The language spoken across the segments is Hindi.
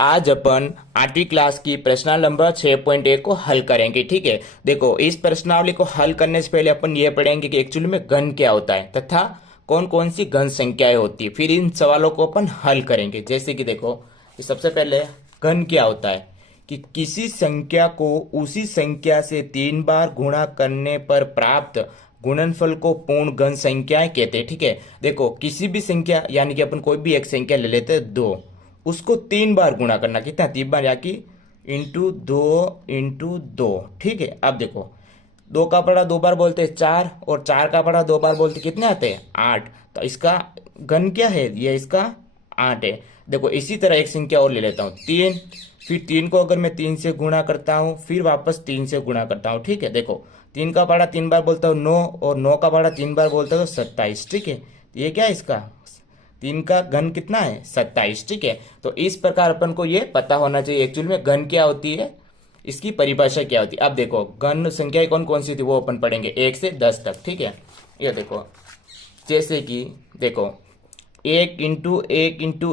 आज अपन 8वीं क्लास की प्रश्नावली नंबर 6.1 को हल करेंगे। ठीक है, देखो इस प्रश्नावली को हल करने से पहले अपन ये पढ़ेंगे कि एक्चुअली में घन क्या होता है तथा कौन कौन सी घन संख्याएं होती है। फिर इन सवालों को अपन हल करेंगे। जैसे कि देखो, सबसे पहले घन क्या होता है कि किसी संख्या को उसी संख्या से 3 बार गुणा करने पर प्राप्त गुणनफल को पूर्ण घन संख्याएं कहते हैं। ठीक है, देखो किसी भी संख्या यानी कि अपन कोई भी एक संख्या ले लेते हैं 2, उसको 3 बार गुणा करना, कितना 3 बार, या कि इंटू 2। ठीक है, अब देखो 2 का पड़ा 2 बार बोलते हैं 4, और 4 का पड़ा 2 बार बोलते कितने आते हैं 8। तो इसका घन क्या है, ये इसका 8 है। देखो इसी तरह एक संख्या और ले लेता हूँ 3, फिर 3 को अगर मैं 3 से गुणा करता हूँ फिर वापस 3 से गुणा करता हूँ। ठीक है, देखो 3 का पड़ा 3 बार बोलता हूँ 9, और 9 का पड़ा 3 बार बोलता हूँ 27। ठीक है, ये क्या है, इसका 3 का घन कितना है 27। ठीक है, तो इस प्रकार अपन को ये पता होना चाहिए एक्चुअली में घन क्या होती है, इसकी परिभाषा क्या होती है। अब देखो घन संख्याएं कौन कौन सी थी वो अपन पढ़ेंगे 1 से 10 तक। ठीक है, ये देखो जैसे कि देखो 1 इंटू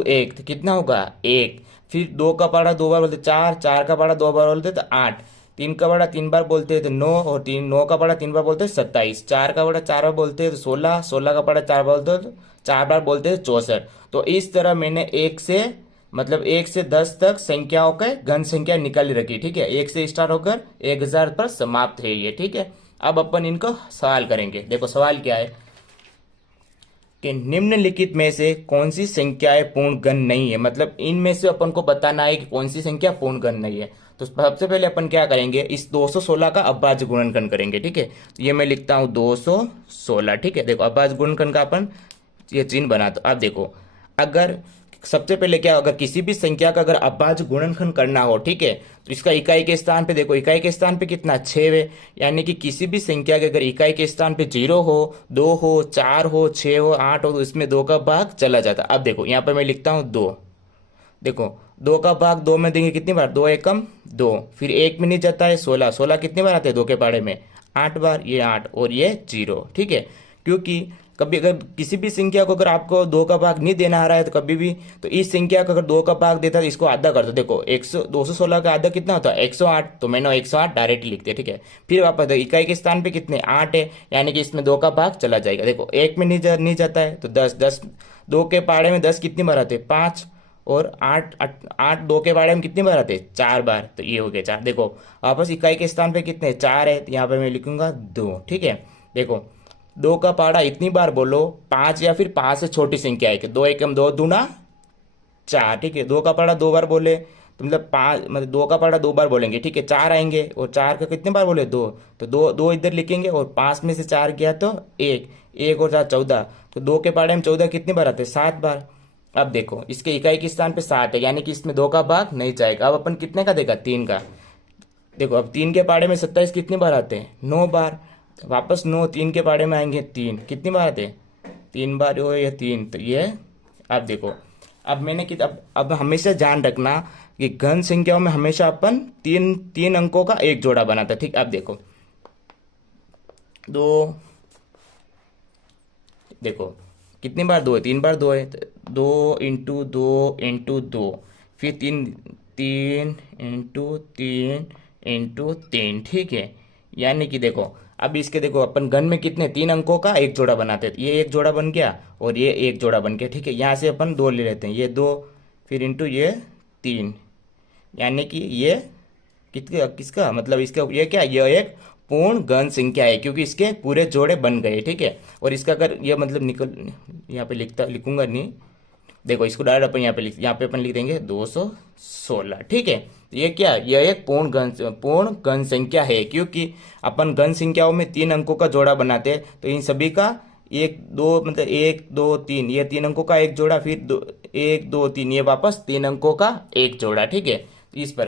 1 तो कितना होगा 1, फिर 2 का पढ़ा 2 बार बोलते 4, 4 का पढ़ा 2 बार बोलते तो 8, 3 का पढ़ा 3 बार बोलते हैं तो 9, और 9 का पढ़ा 3 बार बोलते हैं 27, 4 का पढ़ा 4 बार बोलते हैं तो 16, 16 का पढ़ा 4 बार बोलते हैं तो 4 बार बोलते हैं 64। तो इस तरह मैंने 1 से 10 तक संख्याओं के घन संख्या निकाली रखी। ठीक है, 1 से स्टार्ट होकर 1000 पर समाप्त है ये। ठीक है, अब अपन इनको सवाल करेंगे। देखो सवाल क्या है कि निम्नलिखित में से कौन सी संख्याएं पूर्ण घन नहीं है, मतलब इनमें से अपन को बताना है कि कौन सी संख्या पूर्ण घन नहीं है। तो सबसे पहले अपन क्या करेंगे, इस 216 का अभाज्य गुणनखंड करेंगे। ठीक है, तो ये मैं लिखता हूं 216। ठीक है, देखो अभाज्य गुणनखंड का अपन ये चिन्ह बना। तो अब देखो अगर सबसे पहले क्या, अगर किसी भी संख्या का अगर अभाज्य गुणनखंड करना हो, ठीक है, तो इसका इकाई के स्थान पे देखो, इकाई के स्थान पे कितना 6 है, यानी कि किसी भी संख्या के अगर इकाई के स्थान पे 0 हो, 2 हो, 4 हो, 6 हो, 8 हो, तो इसमें 2 का भाग चला जाता। अब देखो यहाँ पे मैं लिखता हूँ 2। देखो 2 का भाग 2 में देंगे कितनी बार, 2 एकम 2, फिर 1 में नहीं जाता है 16, 16 कितनी बार आते हैं 2 के पाड़े में 8 बार, ये 8 और ये 0। ठीक है, क्योंकि कभी अगर किसी भी संख्या को अगर आपको 2 का भाग नहीं देना आ रहा है तो कभी भी, तो इस संख्या को अगर 2 का भाग देता है तो इसको आधा कर दो। देखो 216 का आधा कितना होता है 108, तो मैंने 108 डायरेक्ट लिखते हैं। ठीक है, फिर वापस इकाई के स्थान पे कितने 8 है, यानी कि इसमें 2 का भाग चला जाएगा। देखो 1 में नहीं जाता है तो 10, 10 2 के पाड़े में 10 कितनी बार आते हैं 5, और 8 8 2 के बारे में कितनी बार आते हैं 4 बार, तो ये हो गया 4। देखो वापस इकाई के स्थान पे कितने 4 है, तो यहाँ पे मैं लिखूंगा 2। ठीक है, देखो 2 का पाड़ा इतनी बार बोलो 5 या फिर 5 से छोटी संख्या है कि 2 एकम 2 दूना 4। ठीक है, 2 का पाड़ा 2 बार बोले तो मतलब 5, मतलब 2 का पाड़ा 2 बार बोलेंगे। ठीक है, 4 आएंगे, और 4 का कितने बार बोले 2, तो 2 2 इधर लिखेंगे, और 5 में से 4 गया तो 1, 1 और 4 14, तो 2 के पाड़े में 14 कितनी बार आते हैं 7 बार। अब देखो इसके इकाई के स्थान पे 7 है, यानी कि इसमें 2 का भाग नहीं जाएगा। अब अपन कितने का देगा 3 का। देखो अब 3 के पाड़े में 27 कितनी बार आते हैं 9 बार, वापस 9, 3 के पाड़े में आएंगे 3, कितनी बार आते हैं 3 बार, हो ये 3, तो ये। अब देखो अब मैंने कि अब हमेशा ध्यान रखना कि घन संख्याओं में हमेशा अपन तीन तीन अंकों का एक जोड़ा बनाता है। ठीक, अब देखो 2, देखो कितनी बार 2 है 3 बार 2 है, 2 इंटू 2 फिर 3, 3 इंटू 3। ठीक है, यानी कि देखो अब इसके देखो अपन घन में कितने 3 अंकों का एक जोड़ा बनाते हैं, ये एक जोड़ा बन गया और ये एक जोड़ा बन गया। ठीक है, यहाँ से अपन 2 ले लेते हैं, ये 2 फिर इंटू ये 3, यानी कि ये किसका मतलब इसका ये क्या, ये एक पूर्ण घन संख्या है क्योंकि इसके पूरे जोड़े बन गए। ठीक है, और इसका अगर ये मतलब निकल, यहाँ पे लिखूंगा नहीं, देखो इसको डायरेक्ट अपन यहाँ पे अपन लिख देंगे 216। ठीक है, ये क्या, यह एक पूर्ण घन संख्या है क्योंकि अपन घन संख्याओं में 3 अंकों का जोड़ा बनाते हैं, तो इन सभी का 1 2 मतलब 1 2 3, ये 3 अंकों का एक जोड़ा, फिर 1 2 3 ये वापस 3 अंकों का एक जोड़ा। ठीक है, इस प्रकार